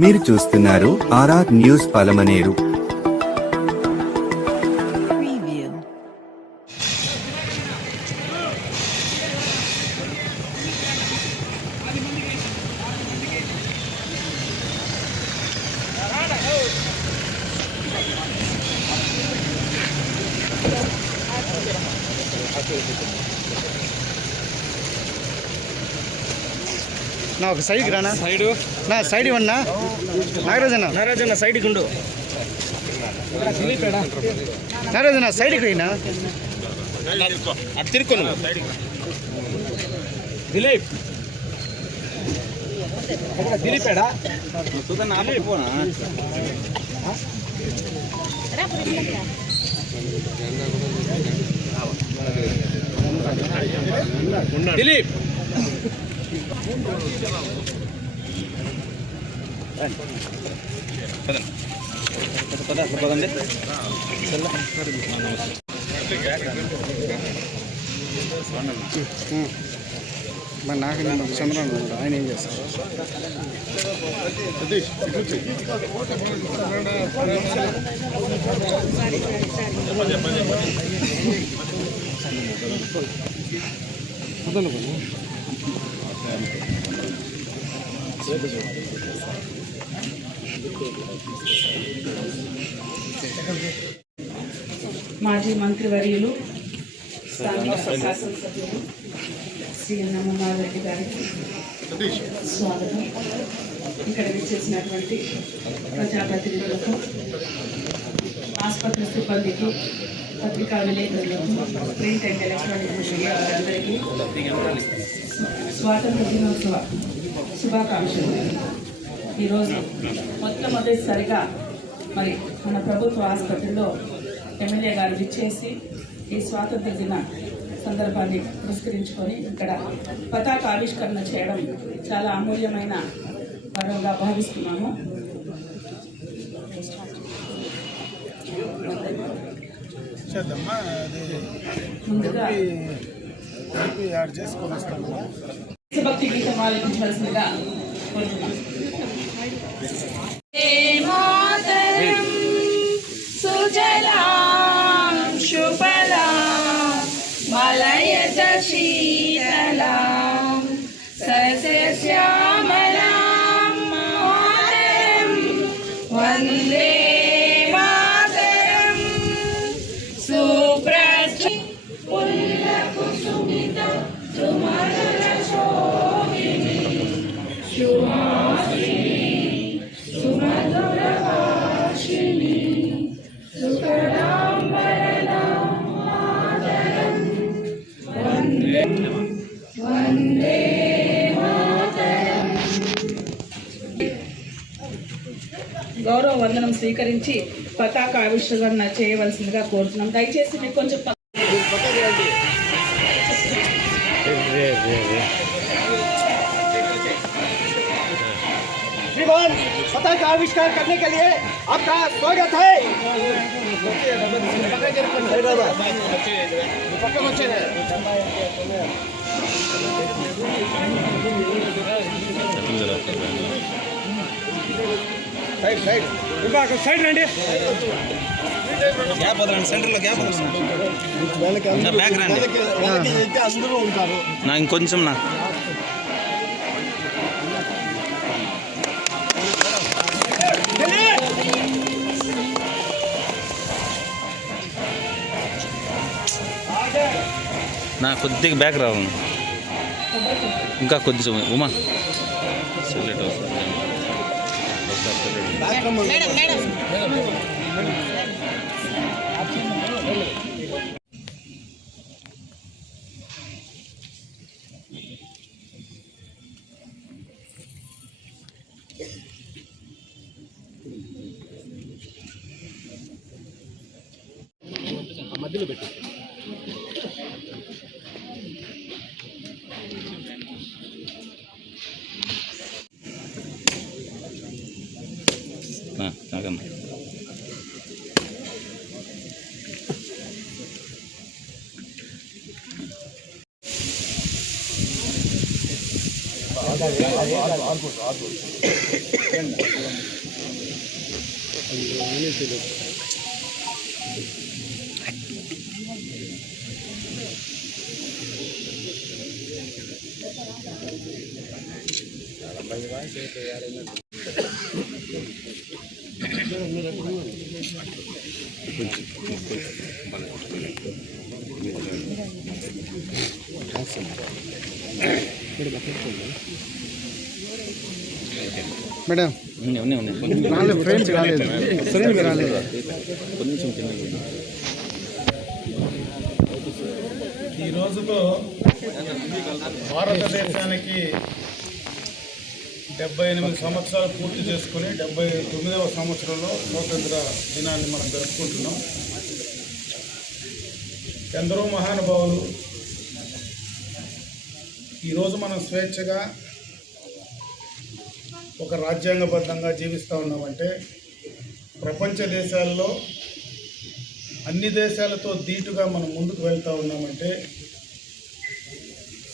మీరు చూస్తున్నారు RR news Palamaner. నా ఒక సైడ్కి రానా నా సైడ్ ఇవ్వన్నా నాగరాజన్న సైడ్కి ఉండు నాగరాజన్న సైడ్కి పోయినా అటు తిరుక్కోను దిలీప్ దిలీపేడా పోనా దిలీప్ పదండి మరి నాకు చంద్రబాబు ఆయన ఏం చేస్తారు మాజీ మంత్రివర్యులు స్థానిక శాసనసభ్యులు శ్రీ నమ్మనారెడ్డి గారికి స్వాగతం. ఇక్కడ విచ్చేసినటువంటి ప్రజాప్రతినిధులకు, ఆసుపత్రి సిబ్బందికి, పత్రికా విలేకరులకు, ప్రింట్ అండ్ ఎలక్ట్రానిక్ మీడియా వారందరికీ స్వాతంత్ర దినోత్సవ శుభాకాంక్షలు. ఈరోజు మొట్టమొదటిసారిగా మరి మన ప్రభుత్వ ఆసుపత్రిలో ఎమ్మెల్యే గారు విచ్చేసి ఈ స్వాతంత్ర దిన సందర్భాన్ని పురస్కరించుకొని ఇక్కడ పతాక ఆవిష్కరణ చేయడం చాలా అమూల్యమైన వరంగా భావిస్తున్నాము. ముందుగా దేశభక్తి గీతం ఆలపించవలసిందిగా కోరుతున్నాం. మలయజ శీతలాం సస్యశ్యామలాం మాతరం వందే మాతరం సుప్రజ పుల్లకుసుమిత సుమధుర శోభిని సుహాసిని సుమధుర భాషిని సుఖదాంబరదాం వందే మాతరం. గౌరవ వందనం స్వీకరించి పతాక ఆవిష్కరణ చేయవలసిందిగా కోరుతున్నాం. దయచేసి మీకు కొంచెం श्रीमान पताका आविष्कार करने के लिए आपका स्वागत है. సైడ్ రండి. గ్యాప్ వదలండి, సెంటర్లో గ్యాప్ వదలండి. బ్యాక్ రండి, అందరూ ఉంటారు. నా ఇంకొంచెం నా నా కొద్దిగా బ్యాక్ రావాలి, ఇంకా కొంచెం ఉమా సెలెక్ట్ అవుతుంది. మధ్యలో పెట్టి మేడం ఉన్నాయి రాలేదు, ఫ్రెండ్స్ రాలేదు, ఫ్రెండ్స్ రాలేదు. కొంచెం ఈ రోజుతో భారతదేశానికి 78 సంవత్సరాలు పూర్తి చేసుకుని 79వ సంవత్సరంలో స్వాతంత్ర దినాన్ని మనం జరుపుకుంటున్నాం. ఎందరో మహానుభావులు ఈరోజు మనం స్వేచ్ఛగా ఒక రాజ్యాంగబద్ధంగా జీవిస్తూ ఉన్నామంటే ప్రపంచ దేశాల్లో అన్ని దేశాలతో ధీటుగా మనం ముందుకు వెళ్తూ ఉన్నామంటే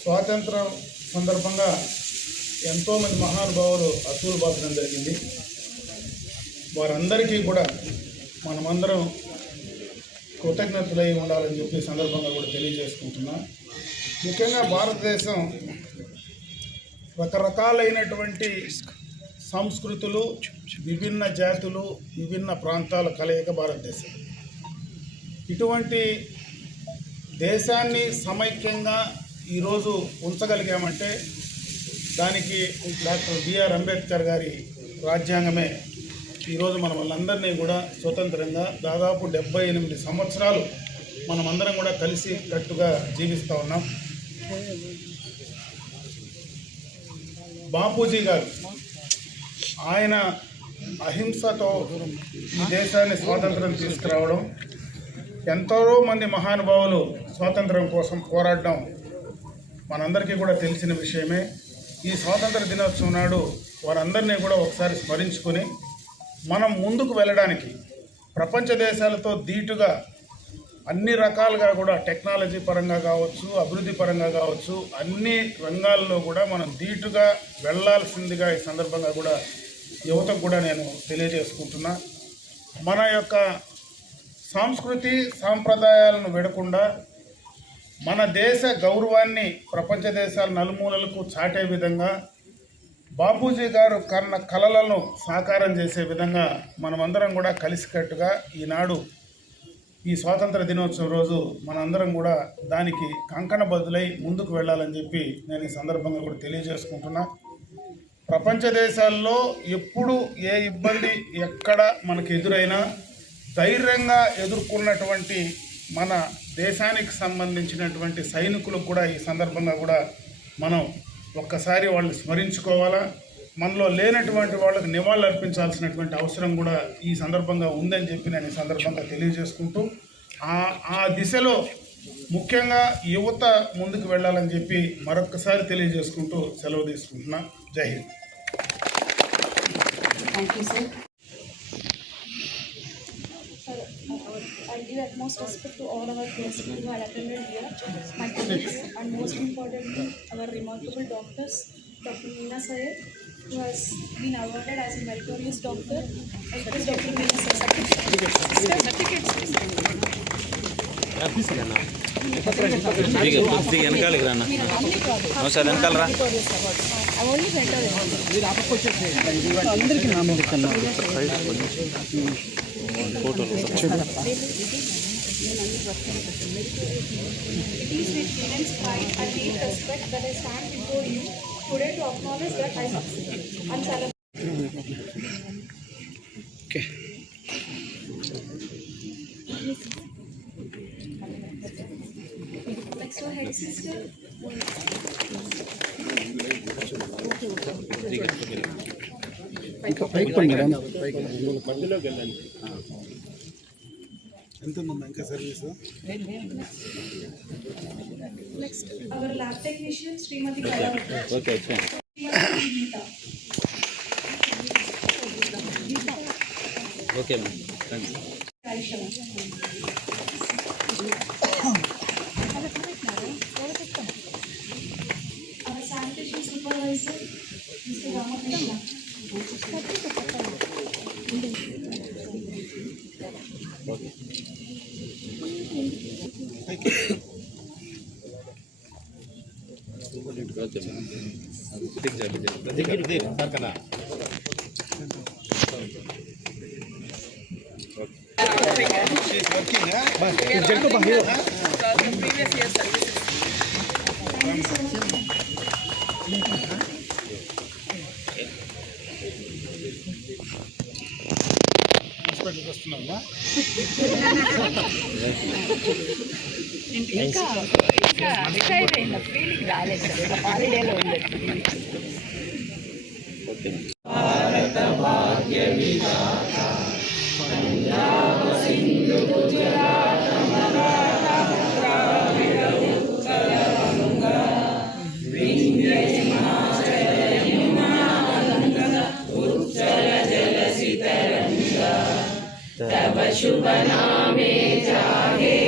స్వాతంత్రం సందర్భంగా ఎంతోమంది మహానుభావులు అసూలు బాధడం జరిగింది. వారందరికీ కూడా మనమందరం కృతజ్ఞతలై ఉండాలని చెప్పి సందర్భంగా కూడా తెలియజేసుకుంటున్నా. ముఖ్యంగా భారతదేశం రకరకాలైనటువంటి సంస్కృతులు, విభిన్న జాతులు, విభిన్న ప్రాంతాల కలయిక భారతదేశం. ఇటువంటి దేశాన్ని సమైక్యంగా ఈరోజు ఉంచగలిగామంటే దానికి డాక్టర్ బిఆర్ అంబేద్కర్ గారి రాజ్యాంగమే ఈరోజు మన వాళ్ళందరినీ కూడా స్వతంత్రంగా దాదాపు 78 సంవత్సరాలు మనమందరం కూడా కలిసి కట్టుగా జీవిస్తూ ఉన్నాం. బాపూజీ గారు ఆయన అహింసతో ఈ దేశాన్ని స్వాతంత్రం తీసుకురావడం, ఎంతో మంది మహానుభావులు స్వాతంత్రం కోసం పోరాడడం మనందరికీ కూడా తెలిసిన విషయమే. ఈ స్వాతంత్ర దినోత్సవం నాడు వారందరినీ కూడా ఒకసారి స్మరించుకొని మనం ముందుకు వెళ్ళడానికి ప్రపంచ దేశాలతో ధీటుగా అన్ని రకాలుగా కూడా టెక్నాలజీ పరంగా కావచ్చు, అభివృద్ధి పరంగా కావచ్చు, అన్ని రంగాల్లో కూడా మనం ధీటుగా వెళ్ళాల్సిందిగా ఈ సందర్భంగా కూడా యువతకు కూడా నేను తెలియజేసుకుంటున్నా. మన యొక్క సంస్కృతి సాంప్రదాయాలను విడకుండా మన దేశ గౌరవాన్ని ప్రపంచ దేశాల నలుమూలలకు చాటే విధంగా బాపూజీ గారు కన్న కలలను సాకారం చేసే విధంగా మనమందరం కూడా కలిసికట్టుగా ఈనాడు ఈ స్వాతంత్ర దినోత్సవం రోజు మనందరం కూడా దానికి కంకణబద్దులై ముందుకు వెళ్ళాలని చెప్పి నేను ఈ సందర్భంగా కూడా తెలియజేసుకుంటున్నా. ప్రపంచ దేశాల్లో ఎప్పుడు ఏ ఇబ్బంది ఎక్కడ మనకు ఎదురైనా ధైర్యంగా ఎదుర్కొన్నటువంటి మన దేశానికి సంబంధించినటువంటి సైనికులకు కూడా ఈ సందర్భంగా కూడా మనం ఒక్కసారి వాళ్ళని స్మరించుకోవాలా. మనలో లేనటువంటి వాళ్ళకి నివాళులు అర్పించాల్సినటువంటి అవసరం కూడా ఈ సందర్భంగా ఉందని చెప్పి నేను ఈ సందర్భంగా తెలియజేసుకుంటూ ఆ దిశలో ముఖ్యంగా యువత ముందుకు వెళ్ళాలని చెప్పి మరొకసారి తెలియజేసుకుంటూ సెలవు తీసుకుంటున్నా. జై Hind. Thank you, sir. Sir, I give utmost respect to all our guests who are attended here, my colleagues, and most importantly, our remarkable doctors, Dr. Meena Sayed, who has been awarded as a meritorious doctor, and Dr. Meena వెనకాలకి రానా sir, వెనకాల రా. అందరికీ నా మీద కన్నా ఫోటోలు It is with immense pride and deep respect that I stand before you today to acknowledge that I succeeded and celebrate. Okay. Next to head sister. ఇంకా పైకి పండి మేడం. ఎంతమంది ఇంకా service? Next, our lab technician, Srimati Kalavati. Okay okay. Okay ma'am, thank you. Our sanitation supervisor, Previous year services. హాస్పిటల్కి వస్తున్నావా? ఇంకా decide అయిన feeling రాలేదు, హాలిడేలో ఉంది. शुभ नामे जागे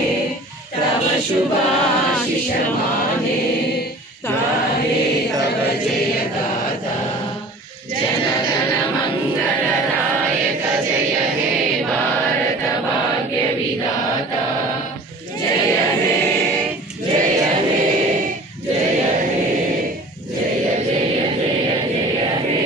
तब शुभाशिष माने गाहे तब जय गाथा जनगण मंगलदायक जय हे भारत भाग्य विधाता जय हे जय हे जय हे जय जय जय जय हे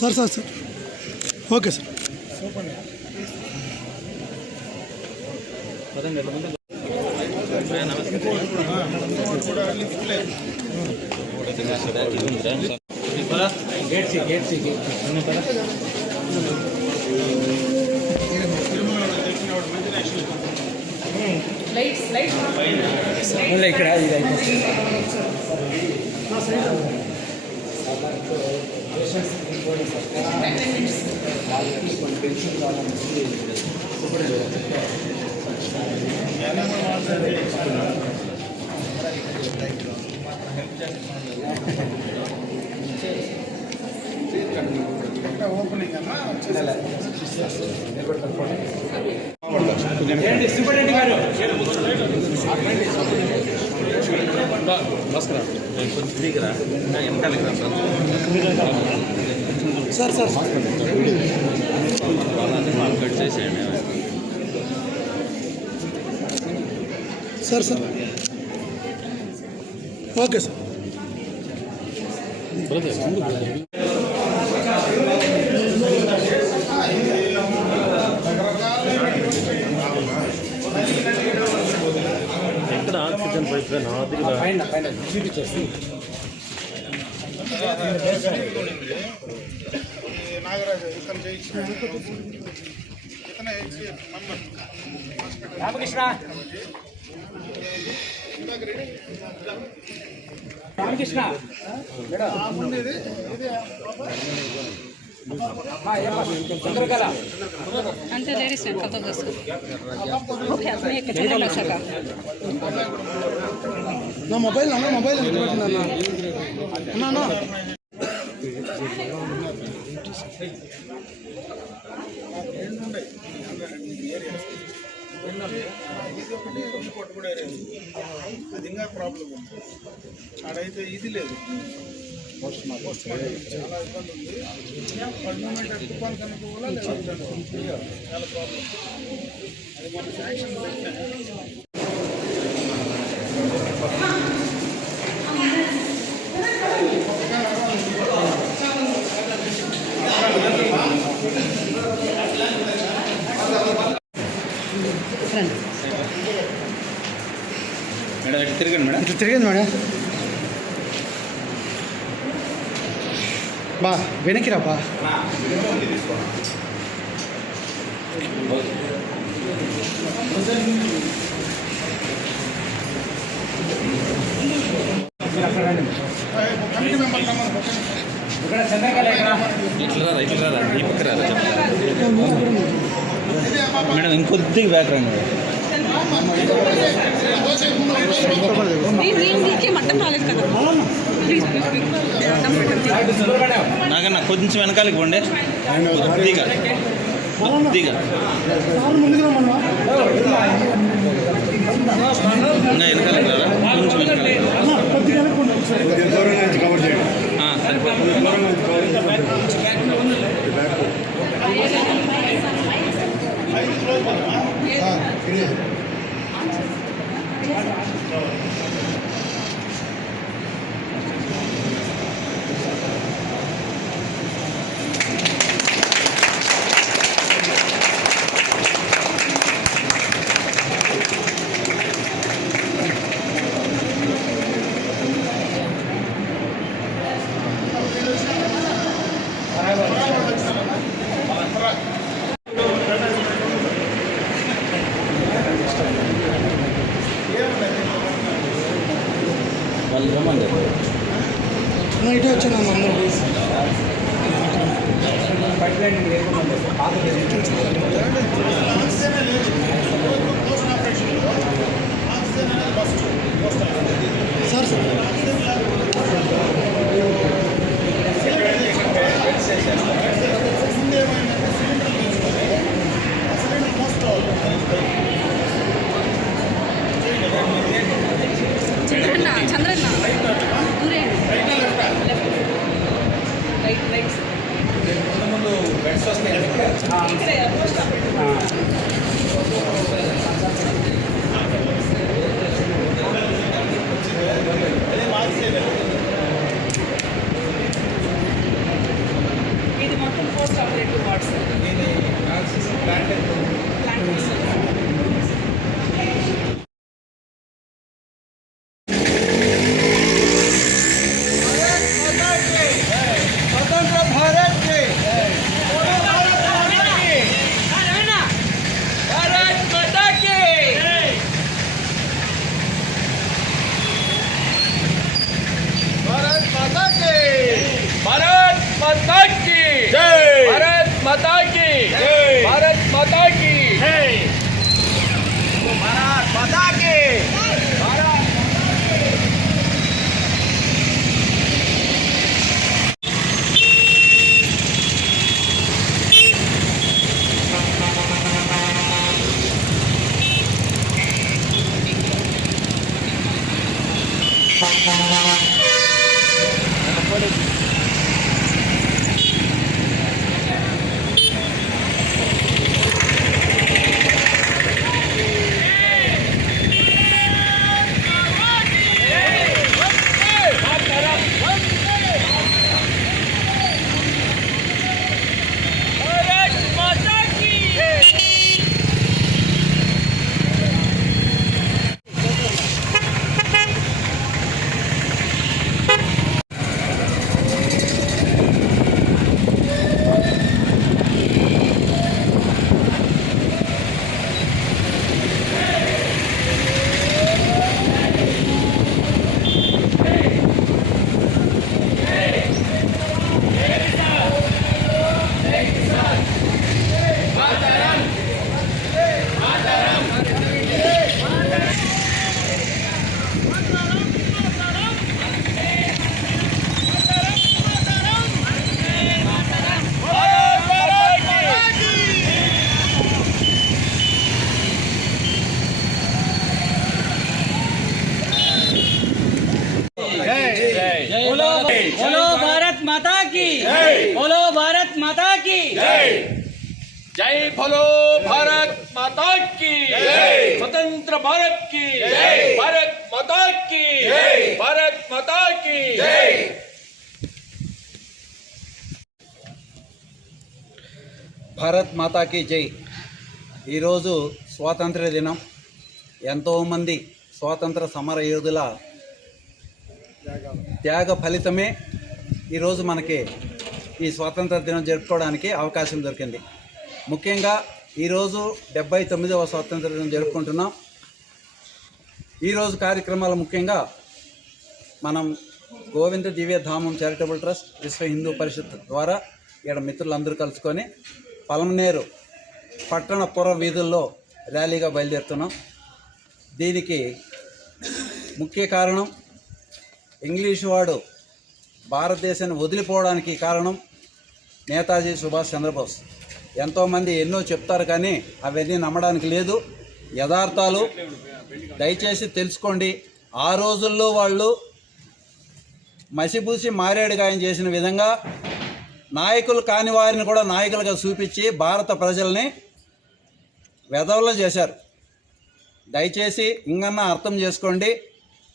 sir sir sir okay sir ఇక్కడ ఓపెనింగ్ అన్నా sir sir sir sir okay sir ఎక్కడ ఆక్సిజన్ పైప్ చూపించేసి నాగరాజు ఇతను చేయించిన ఇతనే రామకృష్ణ రామకృష్ణ అంటే లేడీస్ వెనకాలతో వస్తారు. ఓకే అతనే ఇక్కడ చూడండి వచ్చాక నా మొబైల్ అన్న మొబైల్ అన్నా అది ఇంకా ప్రాబ్లం ఉంది. ఆడైతే ఇది లేదు, పోస్ట్ మార్టం చాలా ఇబ్బంది ఉంది. పర్మనెంట్ తుఫాన్ కనుక కూడా చాలా ప్రాబ్లం. అది మన శాంక్షన్ మేడం ఇటు తిరగండి మేడం. ఇట్లా తిరిగింది మేడం. బా వెనక్కి రా బా. కమిటీ మెంబర్ రమ్మని ఇట్లా రా ఈ పక్క రా మేడం ఇంకొద్దిగా బ్యాక్ రండి నాకన్నా కొంచెం వెనకాలకి పోండి కొద్దిగా కొద్దిగా ఇంకా వెనకాలకి రారా కొంచెం వెనకాలకి వాళ్ళు రమ్మని ఇటే వచ్చాను అందరూ. సార్ సార్ చంద్రన్న ఇది మొత్తం పోస్ట్ ఆపరేటివ్ వాట్స్ बोलो भारत माता की बोलो भारत माता की जय बोलो भारत माता की स्वतंत्र भारत की भारत माता की भारत माता की భారత్ మాతాకి జై. ఈరోజు స్వాతంత్ర దినం. ఎంతోమంది స్వాతంత్ర సమర యోధుల త్యాగ ఫలితమే ఈరోజు మనకి ఈ స్వాతంత్ర దినం జరుపుకోవడానికి అవకాశం దొరికింది. ముఖ్యంగా ఈరోజు 79వ స్వాతంత్ర దినం జరుపుకుంటున్నాం. ఈరోజు కార్యక్రమాలు ముఖ్యంగా మనం గోవింద దివ్యధామం చారిటబుల్ ట్రస్ట్, విశ్వ హిందూ పరిషత్ ద్వారా ఇక్కడ మిత్రులందరూ కలుసుకొని పలమనేరు పట్టణ పుర వీధుల్లో ర్యాలీగా బయలుదేరుతున్నాం. దీనికి ముఖ్య కారణం ఇంగ్లీషు వాడు భారతదేశాన్ని వదిలిపోవడానికి కారణం నేతాజీ సుభాష్ చంద్రబోస్. ఎంతోమంది ఎన్నో చెప్తారు కానీ అవన్నీ నమ్మడానికి లేదు, యథార్థాలు. దయచేసి తెలుసుకోండి. ఆ రోజుల్లో వాళ్ళు మసిపూసి మారేడు గాయం చేసిన విధంగా నాయకులు కాని వారిని కూడా నాయకులుగా చూపించి భారత ప్రజల్ని వెధవలు చేశారు. దయచేసి ఇంకన్నా అర్థం చేసుకోండి.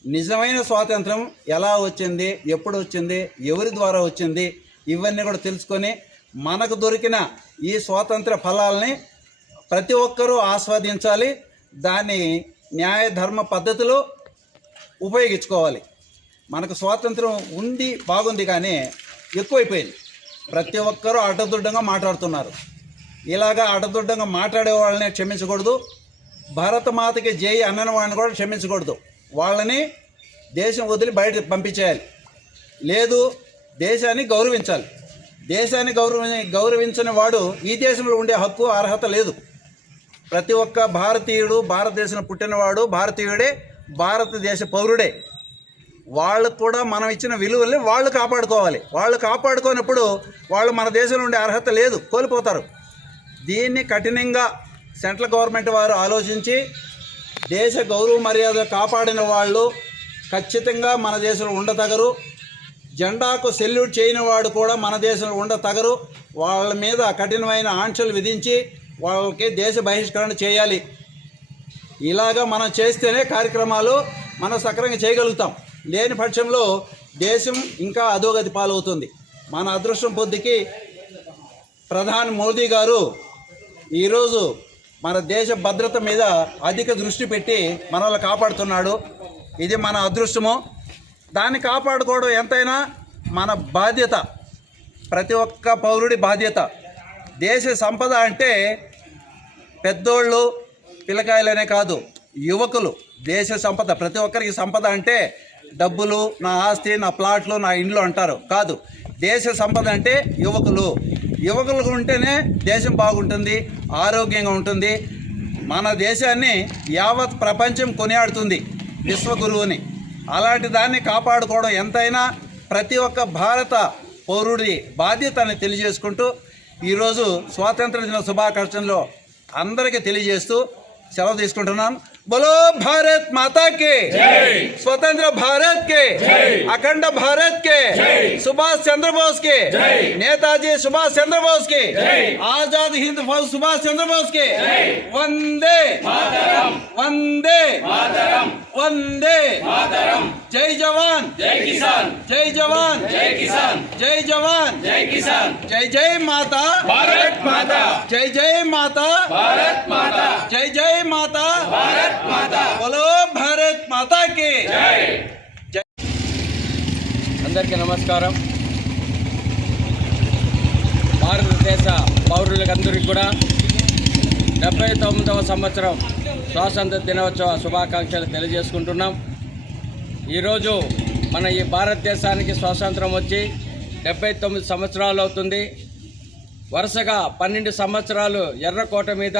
నిజమైన స్వాతంత్రం ఎలా వచ్చింది, ఎప్పుడు వచ్చింది, ఎవరి ద్వారా వచ్చింది, ఇవన్నీ కూడా తెలుసుకొని మనకు దొరికిన ఈ స్వాతంత్ర ఫలాల్ని ప్రతి ఒక్కరూ ఆస్వాదించాలి. దాన్ని న్యాయ ధర్మ పద్ధతిలో ఉపయోగించుకోవాలి. మనకు స్వాతంత్రం ఉంది, బాగుంది, కానీ ఎక్కువైపోయింది. ప్రతి ఒక్కరూ అడ్డదుడ్డంగా మాట్లాడుతున్నారు. ఇలాగా అడ్డదుడ్డంగా మాట్లాడే వాళ్ళని క్షమించకూడదు. భారతమాతకి జై అన్నని వాళ్ళని కూడా క్షమించకూడదు. వాళ్ళని దేశం వదిలి బయట పంపించేయాలి. లేదు, దేశాన్ని గౌరవించాలి. దేశాన్ని గౌరవించని వాడు ఈ దేశంలో ఉండే హక్కు, అర్హత లేదు. ప్రతి ఒక్క భారతీయుడు, భారతదేశంలో పుట్టినవాడు భారతీయుడే, భారతదేశ పౌరుడే. వాళ్ళకు కూడా మనం ఇచ్చిన విలువల్ని వాళ్ళు కాపాడుకోవాలి. వాళ్ళు కాపాడుకోనప్పుడు వాళ్ళు మన దేశంలో ఉండే అర్హత లేదు, కోల్పోతారు. దీన్ని కఠినంగా సెంట్రల్ గవర్నమెంట్ వారు ఆలోచించి దేశ గౌరవ మర్యాద కాపాడిన వాళ్ళు ఖచ్చితంగా మన దేశంలో ఉండతగరు. జెండాకు సెల్యూట్ చేయని వాడు కూడా మన దేశంలో ఉండతగరు. వాళ్ళ మీద కఠినమైన ఆంక్షలు విధించి వాళ్ళకి దేశ బహిష్కరణ చేయాలి. ఇలాగా మనం చేస్తేనే కార్యక్రమాలు మనం సక్రమంగా చేయగలుగుతాం. లేని పక్షంలో దేశం ఇంకా అధోగతి పాలవుతుంది. మన అదృష్టం పొద్దుకి ప్రధాని మోదీ గారు ఈరోజు మన దేశ భద్రత మీద అధిక దృష్టి పెట్టి మనల్ని కాపాడుతున్నాడు. ఇది మన అదృష్టము. దాన్ని కాపాడుకోవడం ఎంతైనా మన బాధ్యత, ప్రతి ఒక్క పౌరుడి బాధ్యత. దేశ సంపద అంటే పెద్దోళ్ళు, పిల్లకాయలనే కాదు, యువకులు. దేశ సంపద ప్రతి ఒక్కరికి సంపద అంటే డబ్బులు, నా ఆస్తి, నా ప్లాట్లు, నా ఇండ్లు అంటారు. కాదు, దేశ సంపద అంటే యువకులు. యువకులు ఉంటేనే దేశం బాగుంటుంది, ఆరోగ్యంగా ఉంటుంది. మన దేశాన్ని యావత్ ప్రపంచం కొనియాడుతుంది, విశ్వగురువుని. అలాంటి దాన్ని కాపాడుకోవడం ఎంతైనా ప్రతి ఒక్క భారత పౌరుడి బాధ్యతని తెలియజేసుకుంటూ ఈరోజు స్వాతంత్ర దిన శుభాకాంక్షలు అందరికీ తెలియజేస్తూ సెలవు తీసుకుంటున్నాను. बोलो भारत माता के स्वतंत्र भारत के अखंड भारत के सुभाष चंद्र बोस के नेताजी सुभाष चंद्र बोस के आजाद हिंद फौज सुभाष चंद्र बोस के वंदे वंदे वंदे जय जवान जय किसान, जय जवान जय किसान, जय जवान जय किसान, जय जय माता भारत माता, जय जय माता भारत माता, जय जय माता भारत माता, बोलो भारत माता की जय. అందరికీ నమస్కారం. భారతదేశ పౌరులందరికీ కూడా 79వ సంవత్సరం స్వాతంత్ర దినోత్సవ శుభాకాంక్షలు తెలియజేసుకుంటున్నాం. ఈరోజు మన ఈ భారతదేశానికి స్వాతంత్రం వచ్చి 79 సంవత్సరాలు అవుతుంది. వరుసగా 12 సంవత్సరాలు ఎర్రకోట మీద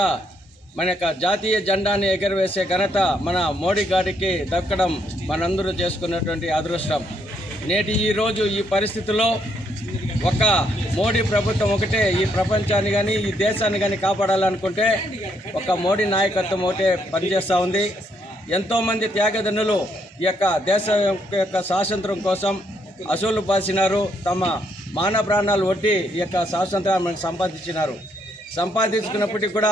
మన యొక్క జాతీయ జెండాని ఎగరవేసే ఘనత మన మోడీ గారికి దక్కడం మనందరూ చేసుకున్నటువంటి అదృష్టం. నేటి ఈరోజు ఈ పరిస్థితుల్లో ఒక మోడీ ప్రభుత్వం ఒకటే ఈ ప్రపంచాన్ని కానీ ఈ దేశాన్ని కానీ కాపాడాలనుకుంటే ఒక మోడీ నాయకత్వం ఒకటే పనిచేస్తూ ఉంది. ఎంతోమంది త్యాగదనులు ఈ యొక్క దేశం యొక్క స్వాతంత్రం కోసం అసూలు బాసినారు. తమ మాన ప్రాణాలు ఒడ్డి ఈ యొక్క స్వాతంత్రాన్ని మనకు సంపాదించుకున్నప్పటికీ కూడా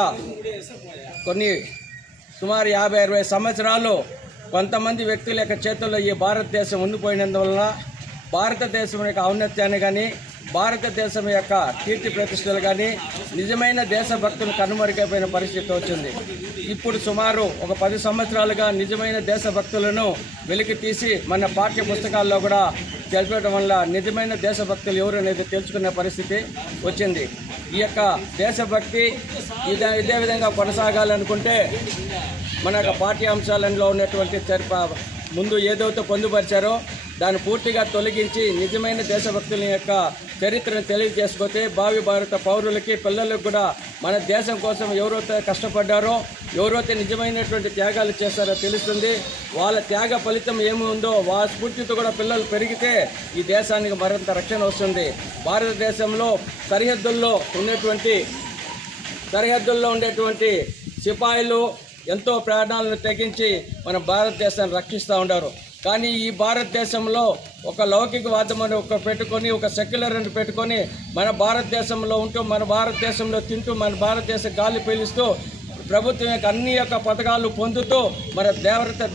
కొన్ని సుమారు 50-60 సంవత్సరాలు కొంతమంది వ్యక్తుల యొక్క చేతుల్లో ఈ భారతదేశం ఉండిపోయినందువలన భారతదేశం యొక్క ఔన్నత్యాన్ని కానీ భారతదేశం యొక్క కీర్తి ప్రతిష్టలు కానీ నిజమైన దేశభక్తులు కనుమరుగైపోయిన పరిస్థితి వచ్చింది. ఇప్పుడు సుమారు ఒక 10 సంవత్సరాలుగా నిజమైన దేశభక్తులను వెలికి తీసి మన పాఠ్య పుస్తకాల్లో కూడా తెలిపడం వల్ల నిజమైన దేశభక్తులు ఎవరు అనేది తెలుసుకునే పరిస్థితి వచ్చింది. ఈ యొక్క దేశభక్తి ఇదే విధంగా కొనసాగాలనుకుంటే మన యొక్క పాఠ్యాంశాలలో ఉన్నటువంటి ముందు ఏదైతే పొందుపరిచారో దాన్ని పూర్తిగా తొలగించి నిజమైన దేశభక్తుల యొక్క చరిత్రను తెలియజేసుకుంటే భావి భారత పౌరులకి పిల్లలకు కూడా మన దేశం కోసం ఎవరైతే కష్టపడ్డారో ఎవరైతే నిజమైనటువంటి త్యాగాలు చేస్తారో తెలుస్తుంది. వాళ్ళ త్యాగ ఫలితం ఏమి ఉందో వాళ్ళ స్ఫూర్తితో కూడా పిల్లలు పెరిగితే ఈ దేశానికి మరింత రక్షణ వస్తుంది. భారతదేశంలో సరిహద్దుల్లో ఉండేటువంటి సిపాయిలు ఎంతో ప్రాణాలను తెగించి మన భారతదేశాన్ని రక్షిస్తూ ఉన్నారు. కానీ ఈ భారతదేశంలో ఒక లౌకికవాదమని పెట్టుకొని ఒక సెక్యులర్ అని పెట్టుకొని మన భారతదేశంలో ఉంటూ మన భారతదేశంలో తింటూ మన భారతదేశ గాలి పీలుస్తూ ప్రభుత్వం యొక్క అన్ని యొక్క పథకాలు పొందుతూ మన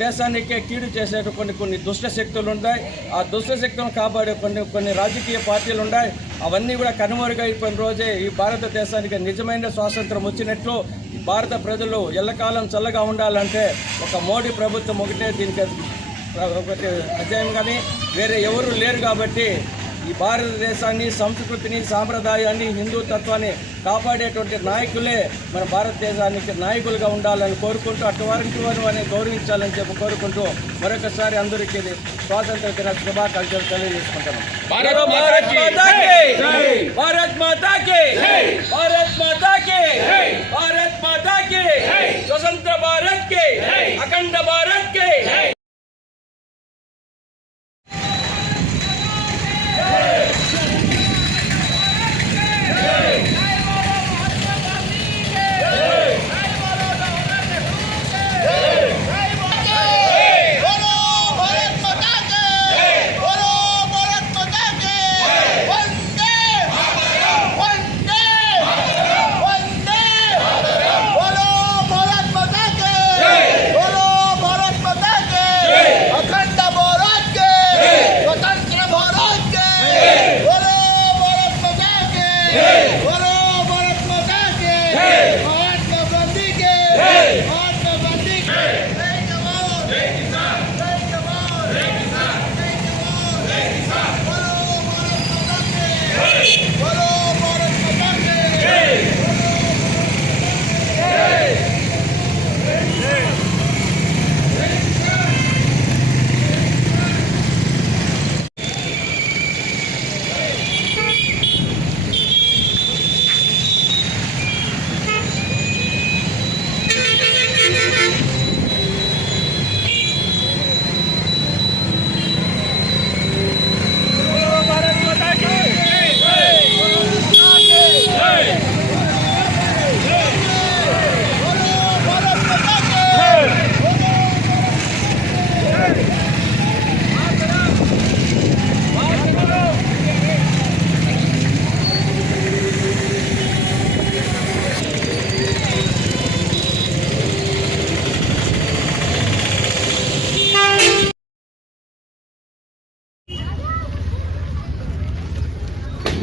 దేశానికే కీడు చేసే కొన్ని దుష్ట శక్తులు ఉన్నాయి. ఆ దుష్ట శక్తులను కాపాడే కొన్ని రాజకీయ పార్టీలు ఉన్నాయి. అవన్నీ కూడా కనుమరుగైపోయిన రోజే ఈ భారతదేశానికి నిజమైన స్వాతంత్రం వచ్చినట్లు భారత ప్రజలు ఎల్లకాలం చల్లగా ఉండాలంటే ఒక మోడీ ప్రభుత్వం ఒకటే దీనికి ఒకటి అధ్యాయం. కానీ వేరే ఎవరు లేరు కాబట్టి ఈ భారతదేశాన్ని సంస్కృతిని సాంప్రదాయాన్ని హిందూతత్వాన్ని కాపాడేటువంటి నాయకులే మన భారతదేశానికి నాయకులుగా ఉండాలని కోరుకుంటూ అటువంటి వారిని గౌరవించాలని చెప్పి కోరుకుంటూ మరొకసారి అందరికీ స్వాతంత్ర దిన శుభాకాంక్షలు తెలియజేసుకుంటున్నాం. భారత్ మాతాకి స్వతంత్ర భారత్ కి అఖండ భారత్ కి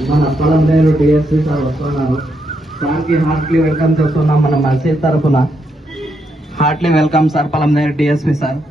మన పొలంనేరు డిఎస్పీ సార్ వస్తున్నారు. సార్కి హార్ట్లీ వెల్కమ్ చెప్తున్నాం మన మసీద్ తరఫున. Heartily welcome sir Polamneru DSP sir.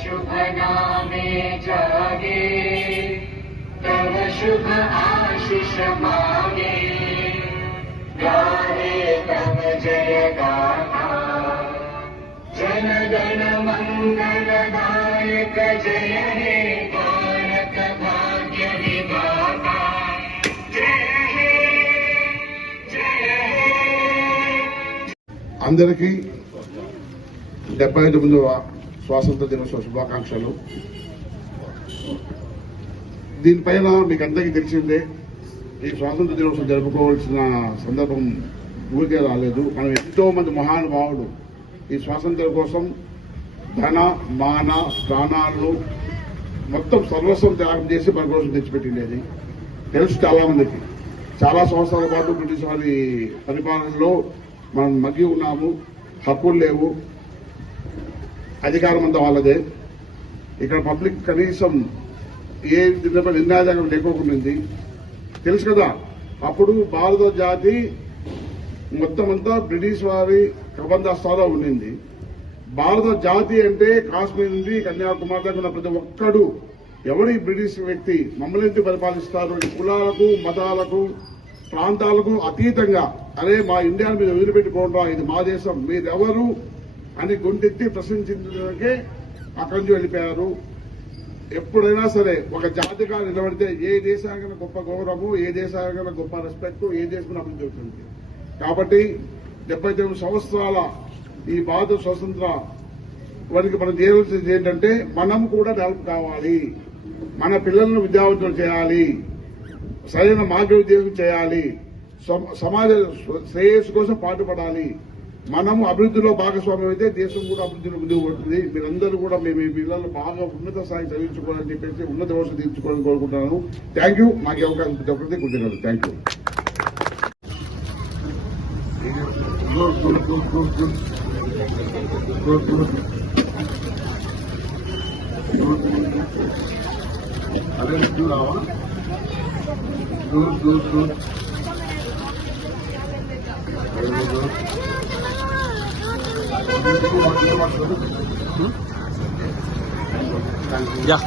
शुभ नामे जागे तव शुभ आशीष मांगे गाहे जयगाथा जनगण मंगलदायक जय हे भारत भाग्य विधाता जय हे అందరికీ 79వ స్వాతంత్ర దినోత్సవ శుభాకాంక్షలు. దీనిపైన మీకు అందరికీ తెలిసిందే, ఈ స్వాతంత్ర దినోత్సవం జరుపుకోవాల్సిన సందర్భం ఊరికే రాలేదు. మనం ఎంతో మంది మహానుభావులు ఈ స్వాతంత్ర్యం కోసం ధన మాన ప్రాణాలు మొత్తం సర్వస్వం త్యాగం చేసి మన కోసం తెచ్చిపెట్టిండేది తెలుసు చాలా మందికి. చాలా సంవత్సరాల పాటు బ్రిటిష్ వారి పరిపాలనలో మనం మగ్గి ఉన్నాము, హక్కులు లేవు, అధికారం అంతా వాళ్ళదే. ఇక్కడ పబ్లిక్ కనీసం ఏ నిర్ణయాధికారం లేకోకుండా తెలుసు కదా. అప్పుడు భారత జాతి మొత్తం అంతా బ్రిటిష్ వారి కబందాస్తాలో ఉండింది. భారత జాతి అంటే కాశ్మీర్ నుండి కన్యాకుమారి దాకా ఉన్న ప్రతి ఒక్కడు ఎవరి బ్రిటిష్ వ్యక్తి మమ్మల్ని ఎందుకు పరిపాలిస్తారు, కులాలకు మతాలకు ప్రాంతాలకు అతీతంగా అరే మా ఇండియాను మీద వదిలిపెట్టుకోండి, ఇది మా దేశం, మీరెవరు అని గొంతెత్తి ప్రశ్నించడానికే అక్కడి నుంచి వెళ్ళిపోయారు. ఎప్పుడైనా సరే ఒక జాతిగా నిలబడితే ఏ దేశానికైనా గొప్ప గౌరవము, ఏ దేశానికైనా గొప్ప రెస్పెక్ట్, ఏ దేశం అభివృద్ధి అవుతుంది. కాబట్టి 79 సంవత్సరాల ఈ భారత స్వతంత్ర వారికి మనం చేయవలసింది ఏంటంటే మనం కూడా డెవలప్ కావాలి, మన పిల్లలను విద్యావంతులు చేయాలి, సరైన మార్గనిర్దేశం చేయాలి, సమాజ శ్రేయస్సు కోసం పాటుపడాలి. మనము అభివృద్ధిలో భాగస్వామ్యం అయితే దేశం కూడా అభివృద్ధిలో ముందుకు పడుతుంది. మీరందరూ కూడా మేము మీ పిల్లలు బాగా ఉన్నత స్థాయి చదివించుకోవాలని చెప్పేసి ఉన్నత వ్యవస్థ తీర్చుకోవాలని కోరుకుంటున్నాను. Thank you. మాకు అవకాశం ప్రతి ఒక్కరికి కృతజ్ఞతలు. Thank you. అదే రావా యా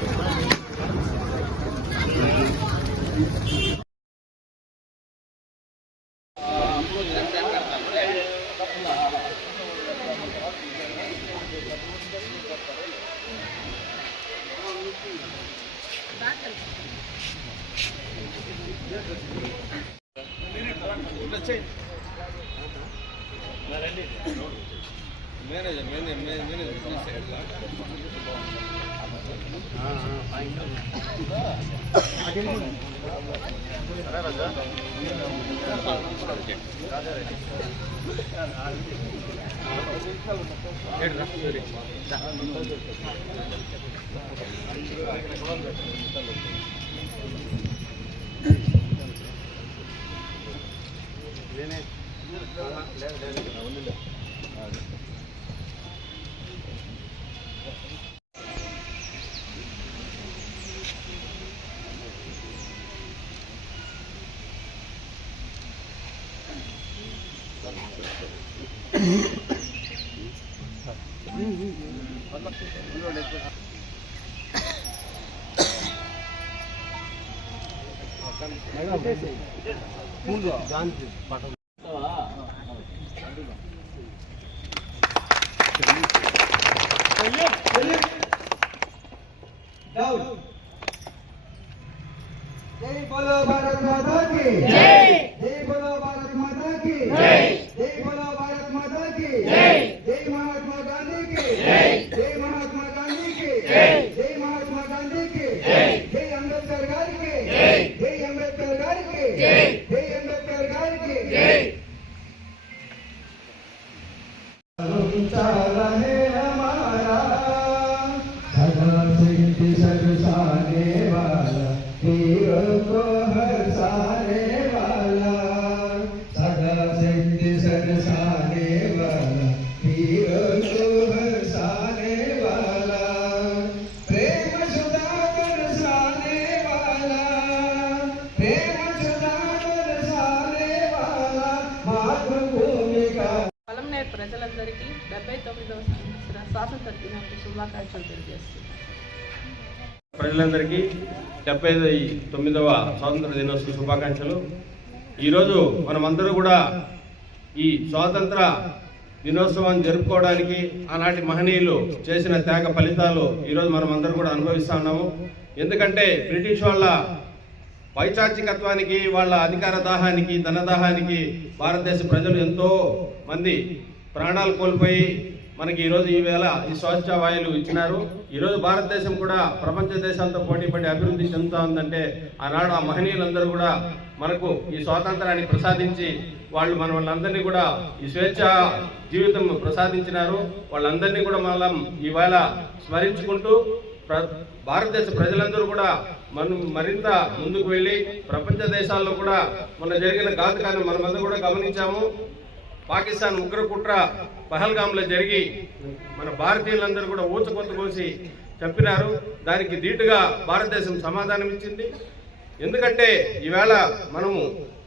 जय बोलो भारत माता की जय, जय बोलो भारत माता की जय, जय बोलो भारत माता की जय, जय महात्मा गांधी की जय, जय महात्मा गांधी की जय, जय महात्मा गांधी की जय, जय अंबेडकर गारी की जय, जय अंबेडकर गारी की जय, जय अंबेडकर गारी की जय. रहे हमारा सदा सिद्ध सरसाने वाला वीर को हरसाने वाला, सदा सिद्ध सरसाने वाला वीर को हरसाने वाला, प्रेम सुधा बरसाने वाला, प्रेम सुधा बरसाने वाला मातृभूमि का. పలంనేరు ప్రజలందరికీ 79వ స్వాతంత్ర దినోత్సవ శుభాకాంక్షలు తెలియజేస్తున్నాను. ప్రజలందరికీ 79వ స్వాతంత్ర దినోత్సవ శుభాకాంక్షలు. ఈరోజు మనమందరూ కూడా ఈ స్వాతంత్ర దినోత్సవాన్ని జరుపుకోవడానికి ఆనాటి మహనీయులు చేసిన త్యాగ ఫలితాలు ఈరోజు మనం అందరం కూడా అనుభవిస్తూ ఉన్నాము. ఎందుకంటే బ్రిటిష్ వాళ్ళ పైచాచికత్వానికి, వాళ్ళ అధికార దాహానికి, ధనదాహానికి భారతదేశ ప్రజలు ఎంతో మంది ప్రాణాలు కోల్పోయి మనకి ఈరోజు ఈవేళ ఈ స్వచ్ఛ వాయువులు ఇచ్చినారు. ఈరోజు భారతదేశం కూడా ప్రపంచ దేశాలతో పోటీపడి అభివృద్ధి చెందుతూ ఉందంటే ఆనాడు ఆ మహనీయులందరూ కూడా మనకు ఈ స్వాతంత్రాన్ని ప్రసాదించి వాళ్ళు వాళ్ళందరినీ కూడా ఈ స్వేచ్ఛ జీవితం ప్రసాదించినారు. వాళ్ళందరినీ కూడా మనం ఈవేళ స్మరించుకుంటూ భారతదేశ ప్రజలందరూ కూడా మరింత ముందుకు వెళ్ళి ప్రపంచ దేశాల్లో కూడా మొన్న జరిగిన ఘాతుకాన్ని మనమందరూ కూడా గమనించాము. పాకిస్తాన్ ఉగ్ర కుట్ర పహల్గామ్లో జరిగి మన భారతీయులందరూ కూడా ఊచకొత్త కోసి చంపినారు. దానికి ధీటుగా భారతదేశం సమాధానం ఇచ్చింది. ఎందుకంటే ఈవేళ మనము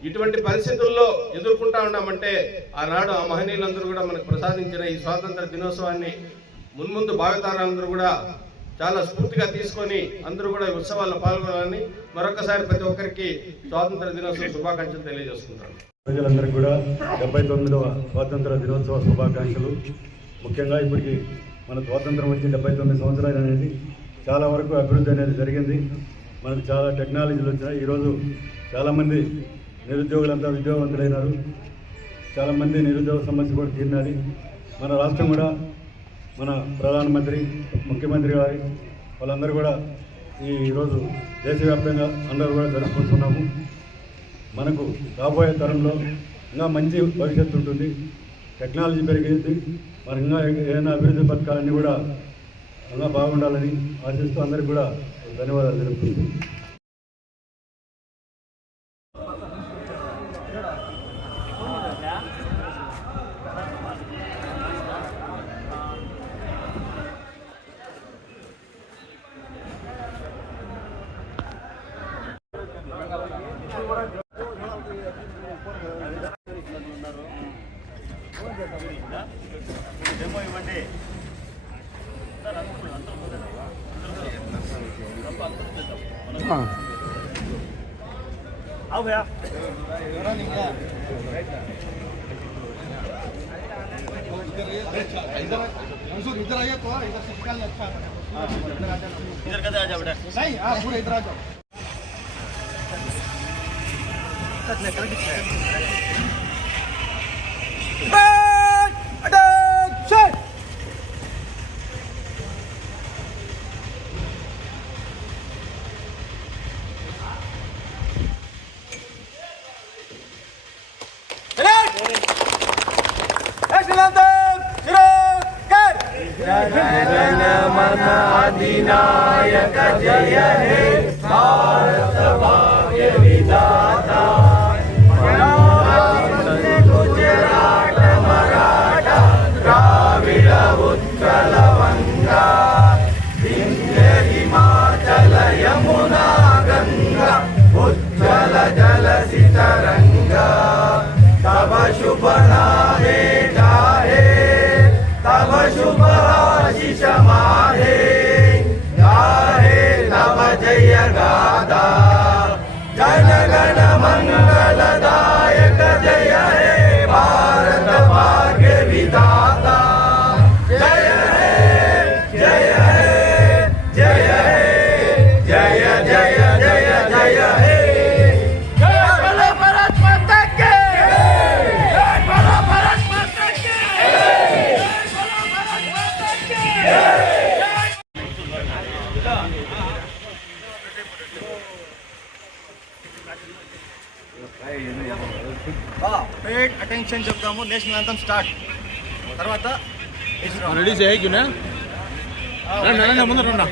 ఇటువంటి పరిస్థితుల్లో ఎదుర్కొంటా ఉన్నామంటే ఆనాడు ఆ మహనీయులందరూ కూడా మనకు ప్రసాదించిన ఈ స్వాతంత్ర దినోత్సవాన్ని మున్ముందు భావితరాలందరూ కూడా చాలా స్ఫూర్తిగా తీసుకొని అందరూ కూడా ఈ ఉత్సవాల్లో పాల్గొనాలని మరొకసారి ప్రతి ఒక్కరికి స్వాతంత్ర దినోత్సవ శుభాకాంక్షలు తెలియజేసుకుంటాను. ప్రజలందరికీ కూడా 79వ స్వాతంత్ర దినోత్సవ శుభాకాంక్షలు. ముఖ్యంగా ఇప్పటికి మన స్వాతంత్రం వచ్చి 79 సంవత్సరాలు అనేది చాలా వరకు అభివృద్ధి అనేది జరిగింది. మనకు చాలా టెక్నాలజీలు వచ్చినాయి. ఈరోజు చాలామంది నిరుద్యోగులంతా విద్యావంతులైనారు. చాలామంది నిరుద్యోగ సమస్య కూడా తీరినది. మన రాష్ట్రం కూడా మన ప్రధానమంత్రి, ముఖ్యమంత్రి గారి వాళ్ళందరూ కూడా ఈరోజు దేశవ్యాప్తంగా అందరూ కూడా జరుపుకుంటున్నాము. మనకు రాబోయే తరంలో ఇంకా మంచి భవిష్యత్తు ఉంటుంది. టెక్నాలజీ పెరిగింది. మరి ఇంకా ఏదైనా అభివృద్ధి పథకాలన్నీ కూడా ఇంకా బాగుండాలని ఆశిస్తూ అందరికీ కూడా ధన్యవాదాలు తెలుపుతుంది. आओ भैया इधर आइए तो इधर से निकालने अच्छा इधर कैसे आ जाओ बेटा नहीं हाँ पूरे इधर आ जाओ अधिनायक जय हे भारत भाग्य विधाता गुजरात मराठा द्राविड उत्कल वंगा विंध्य हिमाचल यमुना गंगा उज्जल जल सितरंगा तब शुभ नामे जाहे तब शुभ आशीष माहे जय गादा जन गण मंगलदायक जय हे भारत भाग्य विधाता जय हे जय हे जय हे जय जय जय जय हे जय बोलो भारत माता की जय बोलो भारत माता की जय बोलो भारत माता की पेड अटेंशन చెప్తాము నేషనల్ యాంథమ్ స్టార్ట్ తర్వాత రెడీ చేయి క్యూనా రండి ముందు రండి